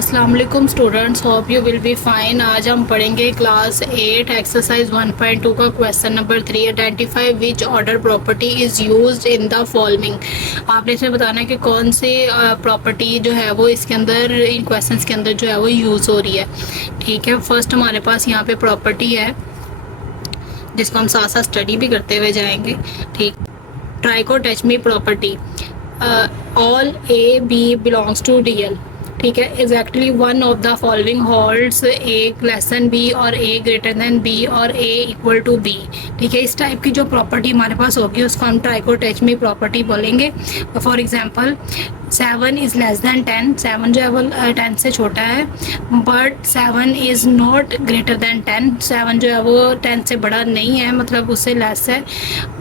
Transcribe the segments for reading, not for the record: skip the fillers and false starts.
अस्सलाम वालेकुम students, hope you will be fine. आज हम पढ़ेंगे क्लास 8 एक्सरसाइज 1.2 का question number 3। Identify which order property is used in the following. आपने इसमें बताना है कि कौन सी प्रॉपर्टी जो है वो इसके अंदर, इन क्वेश्चंस के अंदर जो है वो यूज़ हो रही है। ठीक है, फर्स्ट हमारे पास यहाँ पे प्रॉपर्टी है जिसको हम साथ साथ स्टडी भी करते हुए जाएंगे। ठीक, trichotomy property, all a b belongs to real. ठीक है, exactly one of the following holds a less than b और ए ग्रेटर देन बी और ए इक्वल टू बी। ठीक है, इस टाइप की जो प्रॉपर्टी हमारे पास होगी उसको हम ट्राई को टच मी प्रॉपर्टी बोलेंगे। For example 7 is less then 10, 7 जो है वो 10 से छोटा है, but 7 is not greater than 10, 7 जो है वो 10 से बड़ा नहीं है, मतलब उससे लेस है।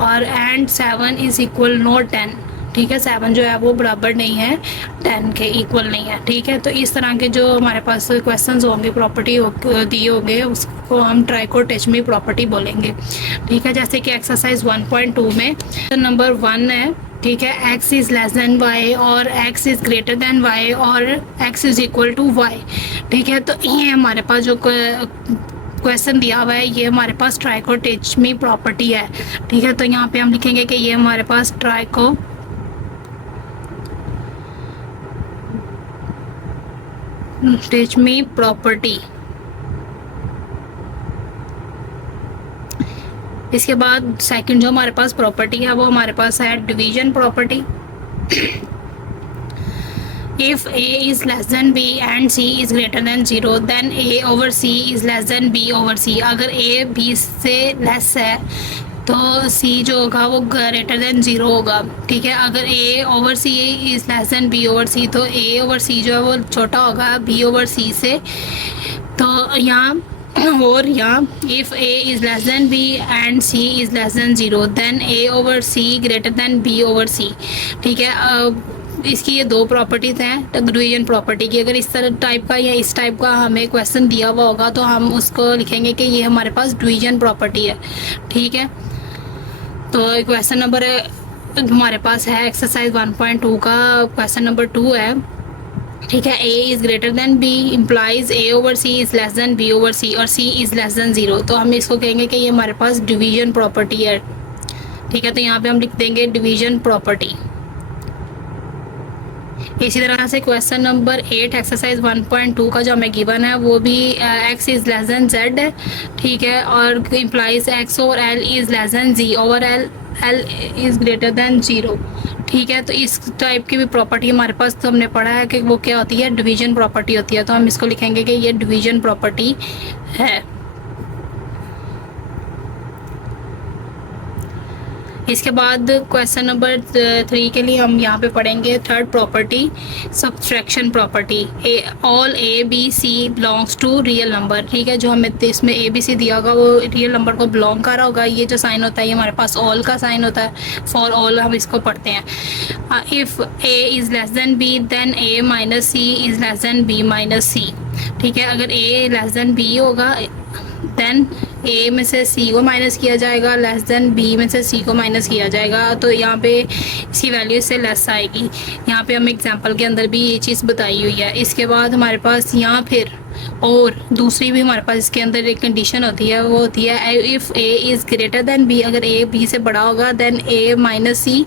और एंड 7 इज़ इक्वल नॉट 10। ठीक है, 7 जो है वो बराबर नहीं है 10 के, इक्वल नहीं है। ठीक है, तो इस तरह के जो हमारे पास क्वेश्चंस होंगे, प्रॉपर्टी दिए होंगे, उसको हम ट्राई को टच मी प्रॉपर्टी बोलेंगे। ठीक है, जैसे कि एक्सरसाइज 1.2 में नंबर 1 है। ठीक है, x is less than y और x is greater than y और x is equal to y। ठीक है, तो ये हमारे पास जो क्वेश्चन दिया हुआ है ये हमारे पास ट्राई को टच मी प्रॉपर्टी है। ठीक है, तो यहाँ पे हम लिखेंगे कि ये हमारे पास ट्राई को टच मी प्रॉपर्टी। इसके बाद सेकंड जो हमारे पास प्रॉपर्टी है वो हमारे पास है division property. If a is less than b and c is greater than 0, then a over c is less than b over c। अगर a b से लेस है तो c जो होगा वो ग्रेटर देन 0 होगा। ठीक है, अगर a over c is less than b over c तो a ओवर c जो है वो छोटा होगा b ओवर c से। तो यहाँ और यहाँ if a is less than b and c is less than 0, then a over c greater than b over c। ठीक है, इसकी ये दो प्रॉपर्टीज़ हैं डिवीजन प्रॉपर्टी की। अगर इस तरह टाइप का या इस टाइप का हमें क्वेश्चन दिया हुआ होगा तो हम उसको लिखेंगे कि ये हमारे पास डिवीजन प्रॉपर्टी है। ठीक है, तो क्वेश्चन नंबर हमारे पास है एक्सरसाइज 1.2 का क्वेश्चन नंबर 2 है। ठीक है, a is greater than b implies a over c is less than b over c और c इज़ लेस देन 0। तो हम इसको कहेंगे कि ये हमारे पास डिवीजन प्रॉपर्टी है। ठीक है, तो यहाँ पे हम लिख देंगे डिवीजन प्रॉपर्टी। इसी तरह से क्वेश्चन नंबर 8 एक्सरसाइज 1.2 का जो हमें गिवन है वो भी x is less then z है। ठीक है, और इम्प्लाइज x और l is less then z over l is greater then 0। ठीक है, तो इस टाइप की भी प्रॉपर्टी हमारे पास तो हमने पढ़ा है कि वो क्या होती है, डिवीजन प्रॉपर्टी होती है। तो हम इसको लिखेंगे कि ये डिवीजन प्रॉपर्टी है। इसके बाद क्वेश्चन नंबर 3 के लिए हम यहाँ पे पढ़ेंगे third property, subtraction property. All a b c belongs to real number. ठीक है, जो हमें इसमें ए बी सी दिया होगा वो रियल नंबर को बिलोंग कर रहा होगा। ये जो साइन होता है ये हमारे पास ऑल का साइन होता है, फॉर ऑल हम इसको पढ़ते हैं। If A is less than B then A minus C is less than B minus C. ठीक है, अगर ए लेस देन बी होगा देन ए में से सी को माइनस किया जाएगा, लेस देन बी में से सी को माइनस किया जाएगा। तो यहाँ पे इसकी वैल्यू इससे लेस आएगी। यहाँ पे हम एग्जांपल के अंदर भी ये चीज़ बताई हुई है। इसके बाद हमारे पास यहाँ फिर और दूसरी भी हमारे पास इसके अंदर एक कंडीशन होती है, वो होती है if A is greater than b. अगर ए बी से बड़ा होगा देन ए माइनस सी,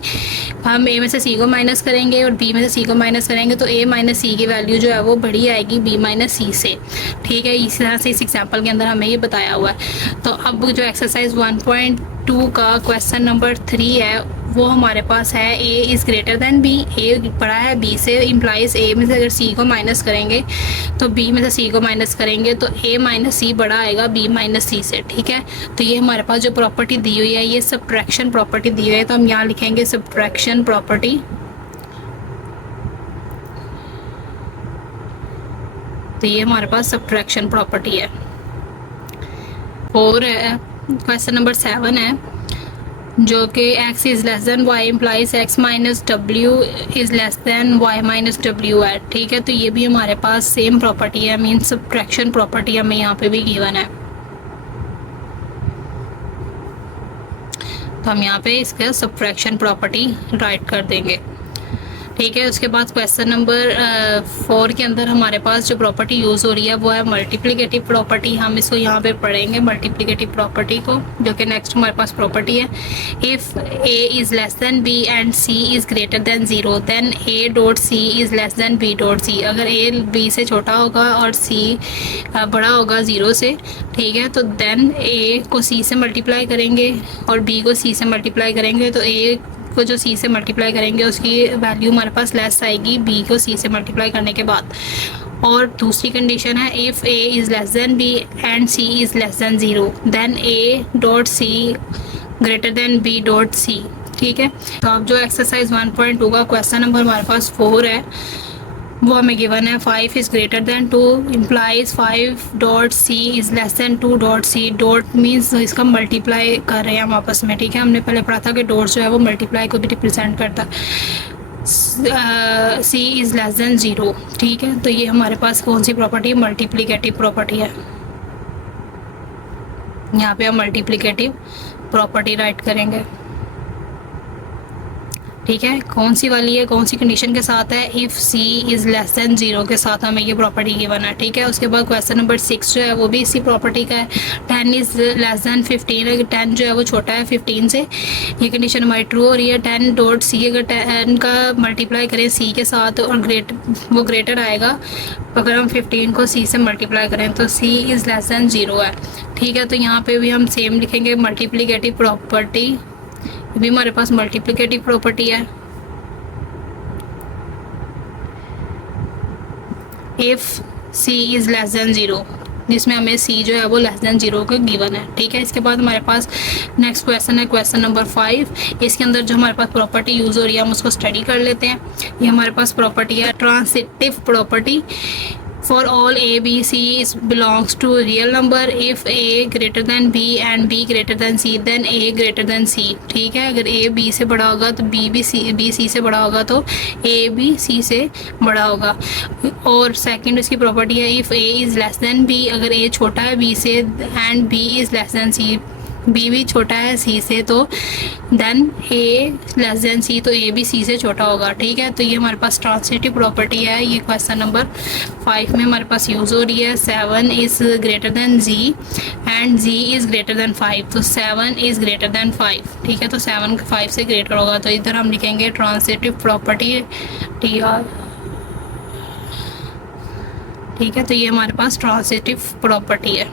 हम ए में से सी को माइनस करेंगे और बी में से सी को माइनस करेंगे तो ए माइनस सी की वैल्यू जो है वो बड़ी आएगी बी माइनस सी से। ठीक है, इस तरह से इस एग्जाम्पल के अंदर हमें ये बताया हुआ है। तो अब जो एक्सरसाइज 1.2 का क्वेश्चन नंबर 3 है वो हमारे पास है A is greater than B. A बड़ा है बी से, इम्प्लाइज ए में से अगर सी को माइनस करेंगे तो बी में से सी को माइनस करेंगे तो ए माइनस सी बड़ा आएगा बी माइनस सी से। ठीक है, तो ये हमारे पास जो प्रॉपर्टी दी हुई है ये सब्ट्रैक्शन प्रॉपर्टी दी हुई है। तो हम यहाँ लिखेंगे सब्ट्रैक्शन प्रॉपर्टी। तो ये हमारे पास सब्ट्रैक्शन प्रॉपर्टी है। और क्वेश्चन नंबर 7 है जो कि x is less than y implies x minus w is less than y minus w है। ठीक है, तो ये भी हमारे पास सेम प्रॉपर्टी है, मीन सब्ट्रैक्शन प्रॉपर्टी हमें यहाँ पे भी गिवन है। तो हम यहाँ पे इसका सब्ट्रैक्शन प्रॉपर्टी राइट कर देंगे। ठीक है। उसके बाद क्वेश्चन नंबर 4 के अंदर हमारे पास जो प्रॉपर्टी यूज़ हो रही है वो है मल्टीप्लिकेटिव प्रॉपर्टी। हम इसको यहाँ पे पढ़ेंगे मल्टीप्लिकेटिव प्रॉपर्टी को, जो कि नेक्स्ट हमारे पास प्रॉपर्टी है। If A is less than b and c is greater than zero then a dot c is less than b dot c. अगर ए बी से छोटा होगा और सी बड़ा होगा ज़ीरो से, ठीक है, तो देन ए को सी से मल्टीप्लाई करेंगे और बी को सी से मल्टीप्लाई करेंगे, तो ए को जो सी से मल्टीप्लाई करेंगे उसकी वैल्यू हमारे पास लेस आएगी बी को सी से मल्टीप्लाई करने के बाद। और दूसरी कंडीशन है if A is less than b and c is less than zero then a dot c greater than b dot c. ठीक है, तो अब जो एक्सरसाइज 1.2 का क्वेश्चन नंबर हमारे पास 4 है वो हमें गिवन है 5 is greater than 2 implies 5 dot c is less than 2 dot c. Dot means इसका मल्टीप्लाई कर रहे हैं हम आपस में। ठीक है, हमने पहले पढ़ा था कि डॉट जो है वो मल्टीप्लाई को भी रिप्रेजेंट करता है। सी इज़ लेस देन ज़ीरो। ठीक है, तो ये हमारे पास कौन सी प्रॉपर्टी है? मल्टीप्लिकेटिव प्रॉपर्टी है। यहाँ पे हम मल्टीप्लिकेटिव प्रॉपर्टी राइट करेंगे। ठीक है, कौन सी वाली है, कौन सी कंडीशन के साथ है? If c is less than zero के साथ हमें ये प्रॉपर्टी गिवन है। ठीक है, उसके बाद क्वेश्चन नंबर 6 जो है वो भी इसी प्रॉपर्टी का है। 10 इज़ लेस देन 15, अगर 10 जो है वो छोटा है 15 से, ये कंडीशन हमारी ट्रू हो रही है। 10 डॉट सी, अगर 10 का मल्टीप्लाई करें सी के साथ और वो ग्रेटर आएगा अगर हम 15 को सी से मल्टीप्लाई करें, तो सी इज़ लेस देन ज़ीरो है। ठीक है, तो यहाँ पे भी हम सेम लिखेंगे मल्टीप्लिकेटिव प्रॉपर्टी, भी हमारे पास मल्टीप्लिकेटिव प्रॉपर्टी है। If c is less than zero, जिसमें हमें सी जो है वो लेस देन ज़ीरो का गिवन है। ठीक है, इसके बाद हमारे पास नेक्स्ट क्वेश्चन है क्वेश्चन नंबर 5। इसके अंदर जो हमारे पास प्रॉपर्टी यूज़ हो रही है हम उसको स्टडी कर लेते हैं। ये हमारे पास प्रॉपर्टी है transitive property. For all a, b, c belongs to real number if a greater than b and b greater than c then a greater than c। ठीक है, अगर a b से बड़ा होगा तो b c से बड़ा होगा तो a b c से बड़ा होगा। और सेकंड इसकी प्रॉपर्टी है if a is less than b, अगर a छोटा है b से and b is less than c, b भी छोटा है c से, तो then a less than c, तो a भी c से छोटा होगा। ठीक है, तो ये हमारे पास ट्रांसिटिव प्रॉपर्टी है। ये क्वेश्चन नंबर 5 में हमारे पास यूज़ हो रही है। 7 is greater then z and z is greater then 5, तो 7 इज़ ग्रेटर देन 5। ठीक है, तो 7 5 से ग्रेटर होगा, तो इधर हम लिखेंगे ट्रांसिटिव प्रॉपर्टी TR। ठीक है, तो ये हमारे पास ट्रांसिटिव प्रॉपर्टी है।